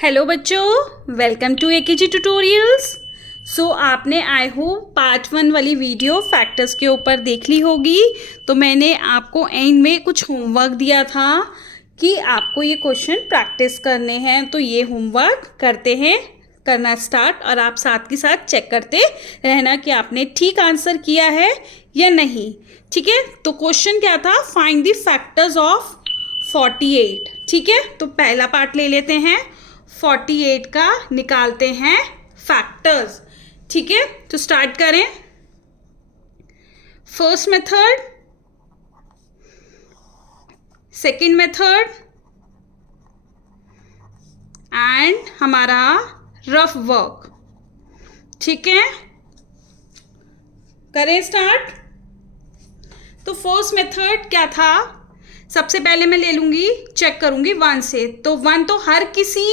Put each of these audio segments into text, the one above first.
Hello बच्चों, welcome to AKG tutorials. सो आपने I hope part 1 वाली वीडियो फैक्टर्स के ऊपर देख ली होगी। तो मैंने आपको एंड में कुछ होमवर्क दिया था कि आपको ये क्वेश्चन प्रैक्टिस करने हैं। तो ये होमवर्क करते हैं, करना स्टार्ट, और आप साथ के साथ चेक करते रहना कि आपने ठीक आंसर किया है या नहीं। ठीक है, तो क्वेश्चन क्या था? Find the factors of 48। ठीक है, तो पहला पार्ट ले लेते हैं। 48 का निकालते हैं फैक्टर्स। ठीक है, तो स्टार्ट करें। First method, second method and हमारा रफ वर्क। ठीक है, करें स्टार्ट। तो फर्स्ट मेथड क्या था? सबसे पहले मैं ले लूंगी, चेक करूंगी 1 से। तो 1 तो हर किसी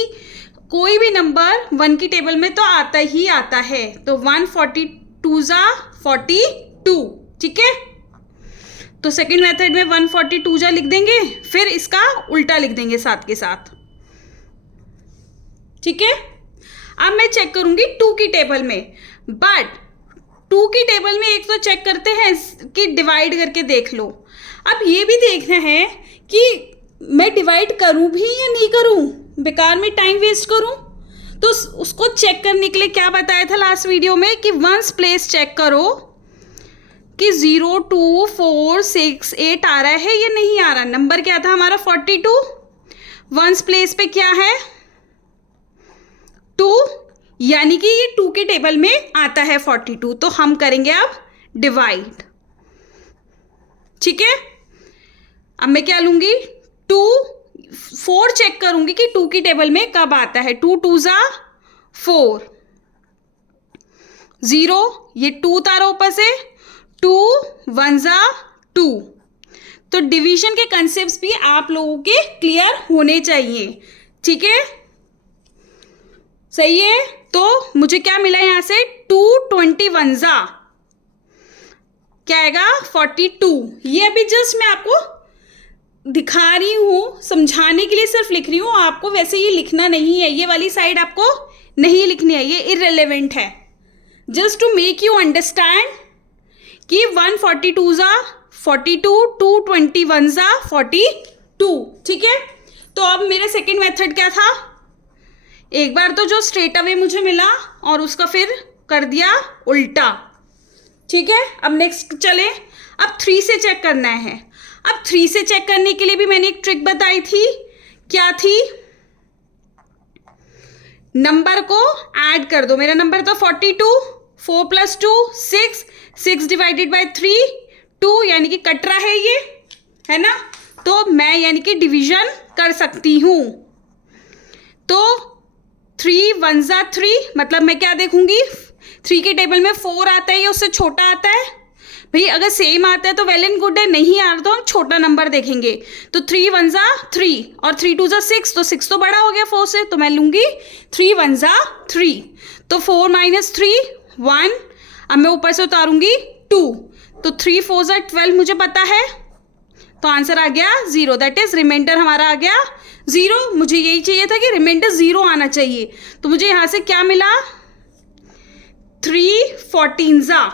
कोई भी नंबर 1 की टेबल में तो आता ही आता है। तो 142 जा 42। ठीक है, तो सेकंड मेथड में 142 जा लिख देंगे, फिर इसका उल्टा लिख देंगे साथ के साथ। ठीक है, अब मैं चेक करूंगी 2 की टेबल में। बट 2 की टेबल में एक तो चेक करते हैं कि डिवाइड करके देख लो। अब ये भी देखना है कि मैं डिवाइड करूं भी या नहीं करूं, बेकार में टाइम वेस्ट करूं। तो उसको चेक करने के लिए क्या बताया था लास्ट वीडियो में कि वंस प्लेस चेक करो कि 0 2 4 6 8 आ रहा है या नहीं आ रहा। नंबर क्या था हमारा? 42। वंस प्लेस पे क्या है? 2, यानी कि ये 2 के टेबल में आता है 42। तो हम करेंगे अब डिवाइड। ठीक है, अब मैं क्या लूंगी? 2 4 चेक करूंगी कि 2 की टेबल में कब आता है। 2 2 जा 4, 0, ये 2 तारा ऊपर से, 2 1 जा 2। तो डिवीजन के कंसेप्ट भी आप लोगों के क्लियर होने चाहिए। ठीक है, सही है। तो मुझे क्या मिला यहां से? 2 21 जा क्या आएगा? 42। ये अभी जस्ट मैं आपको दिखा रही हूँ, समझाने के लिए सिर्फ लिख रही हूँ। आपको वैसे ये लिखना नहीं है, ये वाली साइड आपको नहीं लिखनी है, ये इररिलेवेंट है। Just to make you understand कि 142 जा 42, 221 जा 42। ठीक है, तो अब मेरा सेकेंड मेथड क्या था? एक बार तो जो स्ट्रेट अवे मुझे मिला और उसका फिर कर दिया उल्टा। ठीक है, अब नेक्स्ट चले। अब 3 से चेक करना है। अब 3 से चेक करने के लिए भी मैंने एक ट्रिक बताई थी। क्या थी? नंबर को ऐड कर दो। मेरा नंबर था 42, 4 + 2 6, 6 डिवाइडेड बाय 3 2, यानी कि कट रहा है ये, है ना। तो मैं यानी कि डिवीजन कर सकती हूं। तो 3 1 जा 3, मतलब मैं क्या देखूंगी? 3 के टेबल में 4 आता है या उससे छोटा आता है? भाई अगर सेम आता है तो वेल एंड गुड है, नहीं आ रहा तो हम छोटा नंबर देखेंगे। तो 3 1 जा 3 और 3 2 जा 6, तो 6 तो बड़ा हो गया 4 से, तो मैं लूंगी 3 1 जा 3। तो 4 - 3 1। अब मैं ऊपर से उतारूंगी 2, तो 3 4 जा 12 मुझे पता है। तो आंसर आ गया 0, दैट इज रिमाइंडर हमारा आ गया 0। मुझे यही चाहिए था कि रिमाइंडर 0 आना चाहिए। तो मुझे यहां से क्या मिला? 3 14 जा।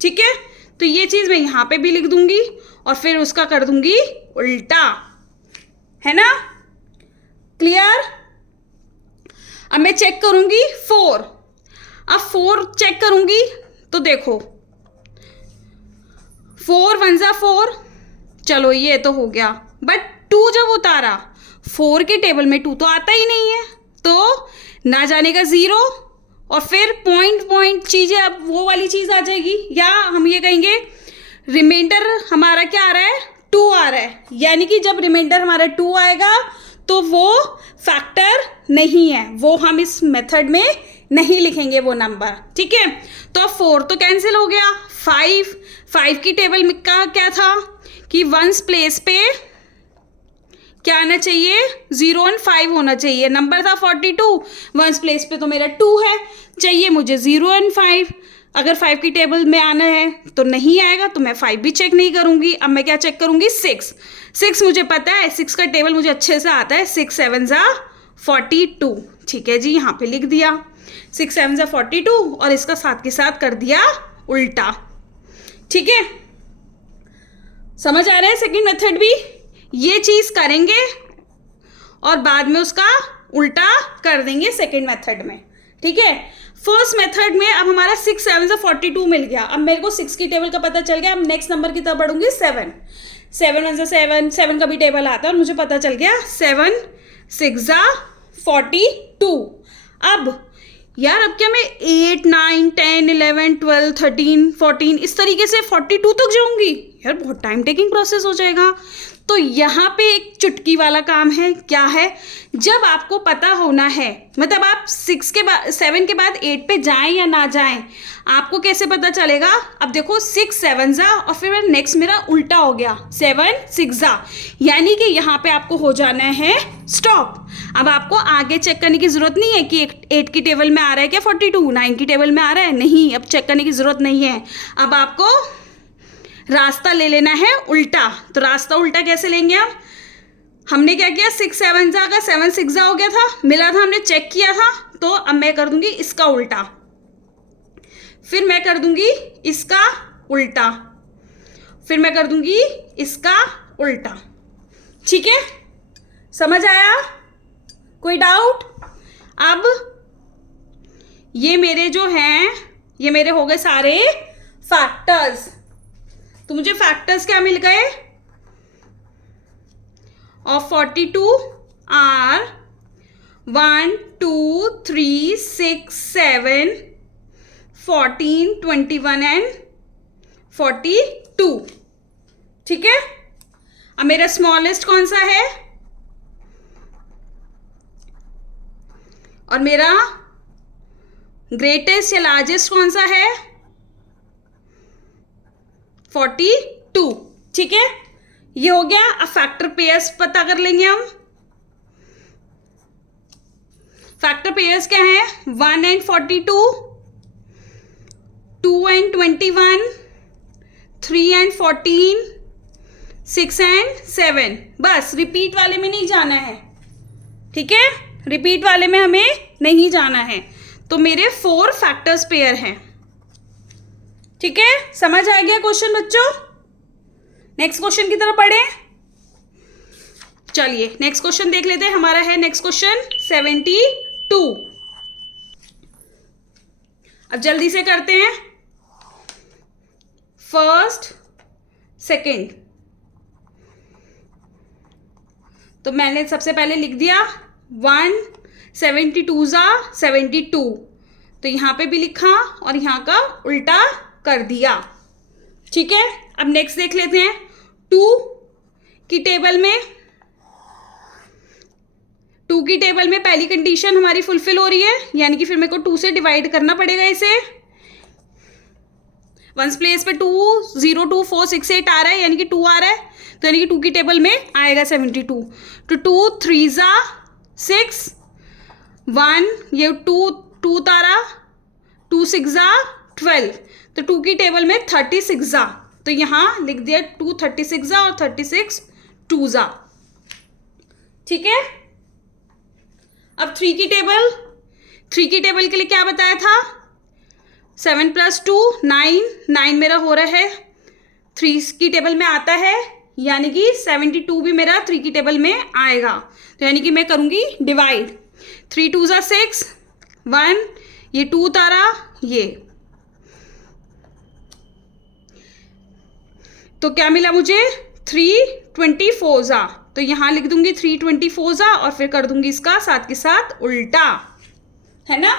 ठीक है, तो ये चीज मैं यहां पे भी लिख दूंगी और फिर उसका कर दूंगी उल्टा, है ना। क्लियर? अब मैं चेक करूंगी 4। अब 4 चेक करूंगी तो देखो 4 1 जा 4, चलो ये तो हो गया। बट 2 जब उतारा 4 के टेबल में 2 तो आता ही नहीं है, तो ना जाने का 0 और फिर पॉइंट चीजें, अब वो वाली चीज आ जाएगी। या हम ये कहेंगे रिमाइंडर हमारा क्या आ रहा है? 2 आ रहा है, यानी कि जब रिमाइंडर हमारा 2 आएगा तो वो फैक्टर नहीं है, वो हम इस मेथड में नहीं लिखेंगे वो नंबर। ठीक है, तो 4 तो कैंसिल हो गया। 5 की टेबल में का क्या था कि वंस प्लेस पे क्या आना चाहिए? 0 और 5 होना चाहिए। नंबर था 42, वंस प्लेस पे तो मेरा 2 है, चाहिए मुझे 0 और 5। अगर 5 की टेबल में आना है तो नहीं आएगा, तो मैं 5 भी चेक नहीं करूंगी। अब मैं क्या चेक करूंगी? 6 मुझे पता है, 6 का टेबल मुझे अच्छे से आता है। 6 7 जा 42। ठीक है जी, यहाँ पे लिख दिया 6 7 जा 42 और इसका साथ के साथ कर दिया उल्टा। ठीक है, समझ आ रहा है? सेकंड मेथड भी ये चीज करेंगे और बाद में उसका उल्टा कर देंगे सेकंड मेथड में। ठीक है, फर्स्ट मेथड में अब हमारा 6 7 जा 42 मिल गया। अब मेरे को 6 की टेबल का पता चल गया। अब नेक्स्ट नंबर की तरफ बढ़ूंगी 7 7 1 जा 7 का भी टेबल आता है और मुझे पता चल गया 7 6 जा 42। अब यार अब क्या मैं 8 9 10 11 12 13 14 इस तरीके से 42 तक जाऊंगी? यार बहुत टाइम टेकिंग प्रोसेस हो जाएगा। तो यहाँ पे एक चुटकी वाला काम है। क्या है? जब आपको पता होना है, मतलब आप 7 के बाद 8 पे जाएं या ना जाएं, आपको कैसे पता चलेगा? अब देखो 6 7 जा और फिर नेक्स्ट मेरा उल्टा हो गया 7 6 जा, यानी कि यहाँ पे आपको हो जाना है स्टॉप। अब आपको आगे चेक करने की जरूरत नहीं है कि 8 की टेबल में आ रहा है क्या 42, 9 की टेबल में आ रहा है, नहीं, अब चेक करने की जरूरत नहीं है। अब आपको रास्ता ले लेना है उल्टा। तो रास्ता उल्टा कैसे लेंगे? हम हमने क्या किया, 6 7 जा का 7 6 जा हो गया था, मिला था, हमने चेक किया था। तो अब मैं कर दूंगी इसका उल्टा, फिर मैं कर दूंगी इसका उल्टा, फिर मैं कर दूंगी इसका उल्टा। ठीक है, समझ आया? कोई डाउट? अब ये मेरे जो हैं, ये मेरे हो गए सारे फैक्टर्स। तो मुझे फैक्टर्स क्या मिल गए? Of 42 are 1 2 3 6 7 14 21 and 42। ठीक है, अब मेरा स्मॉलेस्ट कौन सा है और मेरा ग्रेटेस्ट या लार्जेस्ट कौन सा है? 42। ठीक है, ये हो गया। अब फैक्टर पेयर्स पता कर लेंगे हम। फैक्टर पेयर्स क्या है? 1 एंड 42, 2 एंड 21, 3 एंड 14, 6 एंड 7। बस रिपीट वाले में नहीं जाना है। ठीक है, रिपीट वाले में हमें नहीं जाना है। तो मेरे 4 फैक्टर्स पेयर हैं। ठीक है, समझ आ गया क्वेश्चन बच्चों? नेक्स्ट क्वेश्चन की तरफ बढ़े। चलिए नेक्स्ट क्वेश्चन देख लेते हैं। हमारा है नेक्स्ट क्वेश्चन 72। अब जल्दी से करते हैं। फर्स्ट सेकंड, तो मैंने सबसे पहले लिख दिया 1 72 जा 72, तो यहां पे भी लिखा और यहां का उल्टा कर दिया। ठीक है, अब नेक्स्ट देख लेते हैं। 2 की टेबल में पहली कंडीशन हमारी फुलफिल हो रही है, यानी कि फिर मेरे को 2 से डिवाइड करना पड़ेगा इसे। वंस प्लेस पे 2 0 2 4 6 8 आ रहा है, यानी कि 2 आ रहा है, तो यानी कि 2 की टेबल में आएगा 72। तो 2 3 जा 6 1, ये 2 तारा, 2 6 जा 12, तो 2 की टेबल में 36 जा, तो यहां लिख दिया 2 36 जा और 36 2 जा। ठीक है, अब 3 की टेबल के लिए क्या बताया था? 7 + 2 9 मेरा हो रहा है 3 की टेबल में आता है, यानी कि 72 भी मेरा 3 की टेबल में आएगा। तो यानी कि मैं करूंगी डिवाइड। 3 2 जा 6 1, ये 2 तारा, ये, तो क्या मिला मुझे? 324 जा, तो यहां लिख दूंगी 324 जा और फिर कर दूंगी इसका साथ के साथ उल्टा, है ना।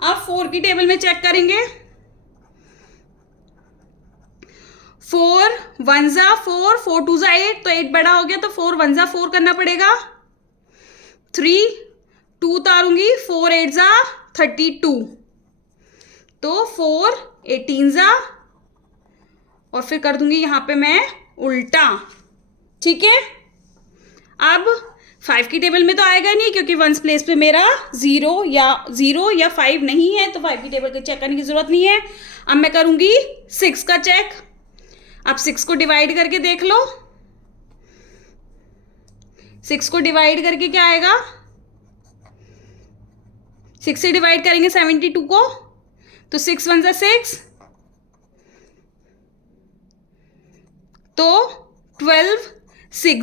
अब 4 की टेबल में चेक करेंगे। 4 1 जा 4, 4 2 जा 8, तो 8 बड़ा हो गया, तो 4 1 जा 4 करना पड़ेगा। 3 2 उतारूंगी, 4 8 जा 32, तो 4 18 जा और फिर कर दूंगी यहां पे मैं उल्टा। ठीक है, अब 5 की टेबल में तो आएगा नहीं, क्योंकि वंस प्लेस पे मेरा 0 या 5 नहीं है, तो 5 की टेबल को चेक करने की जरूरत नहीं है। अब मैं करूंगी 6 का चेक। अब 6 को डिवाइड करके देख लो। 6 को डिवाइड करके क्या आएगा, 6 से डिवाइड करेंगे 72 को, तो 6 1 6, तो 12 6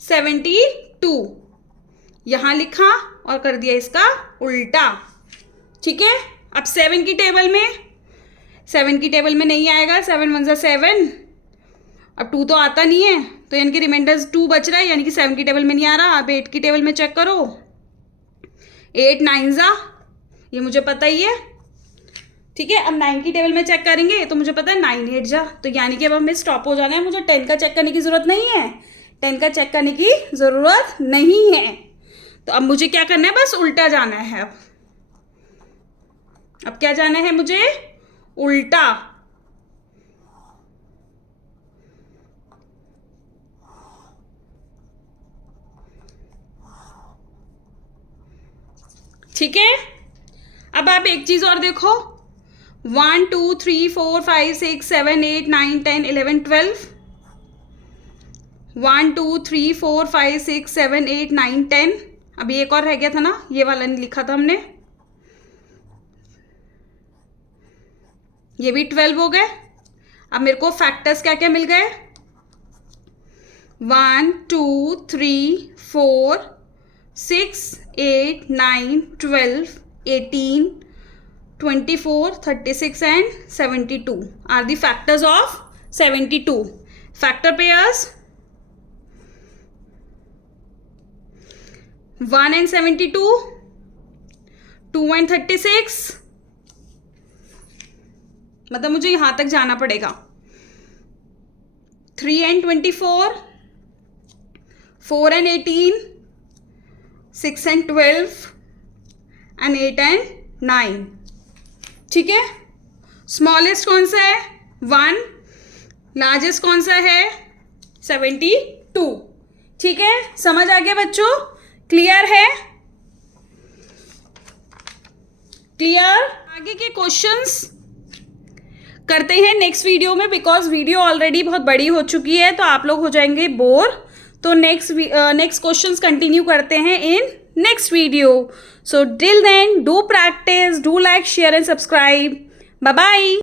72 यहां लिखा और कर दिया इसका उल्टा। ठीक है, अब 7 की टेबल में नहीं आएगा, 7 1 7, अब 2 तो आता नहीं है, तो यानी कि रिमाइंडर 2 बच रहा है, यानी कि 7 की टेबल में नहीं आ रहा। अब 8 की टेबल में चेक करो, 8 9 ये मुझे पता ही है। ठीक है, अब 9 की टेबल में चेक करेंगे तो मुझे पता है 9 8 जा, तो यानी कि अब हमें स्टॉप हो जाना है, मुझे 10 का चेक करने की ज़रूरत नहीं है, 10 का चेक करने की ज़रूरत नहीं है। तो अब मुझे क्या करना है, बस उल्टा जाना है। अब क्या जाना है मुझे, उल्टा। ठीक है, अब आप एक चीज और देखो, 1 2 3 4 5 6 7 8 9 10 11 12, 1 2 3 4 5 6 7 8 9 10, अभी एक और रह गया था ना, ये वाला नहीं लिखा था हमने, ये भी 12 हो गए। अब मेरे को फैक्टर्स क्या क्या मिल गए, 1 2 3 4 6 8 9 12 18 24 36 and 72 are the factors of 72. Factor pairs 1 and 72, 2 and 36, मतलब मुझे यहां तक जाना पड़ेगा, 3 and 24, 4 and 18, 6 and 12 and 8 and 9. ठीक है, स्मॉलेस्ट कौन सा है, 1, लार्जेस्ट कौन सा है, 72। ठीक है, समझ आ गया बच्चों, क्लियर है, क्लियर। आगे के क्वेश्चंस करते हैं नेक्स्ट वीडियो में, बिकॉज वीडियो ऑलरेडी बहुत बड़ी हो चुकी है, तो आप लोग हो जाएंगे बोर। तो नेक्स्ट क्वेश्चंस कंटिन्यू करते हैं इन next video. So till then, do practice, do like, share and subscribe. Bye bye.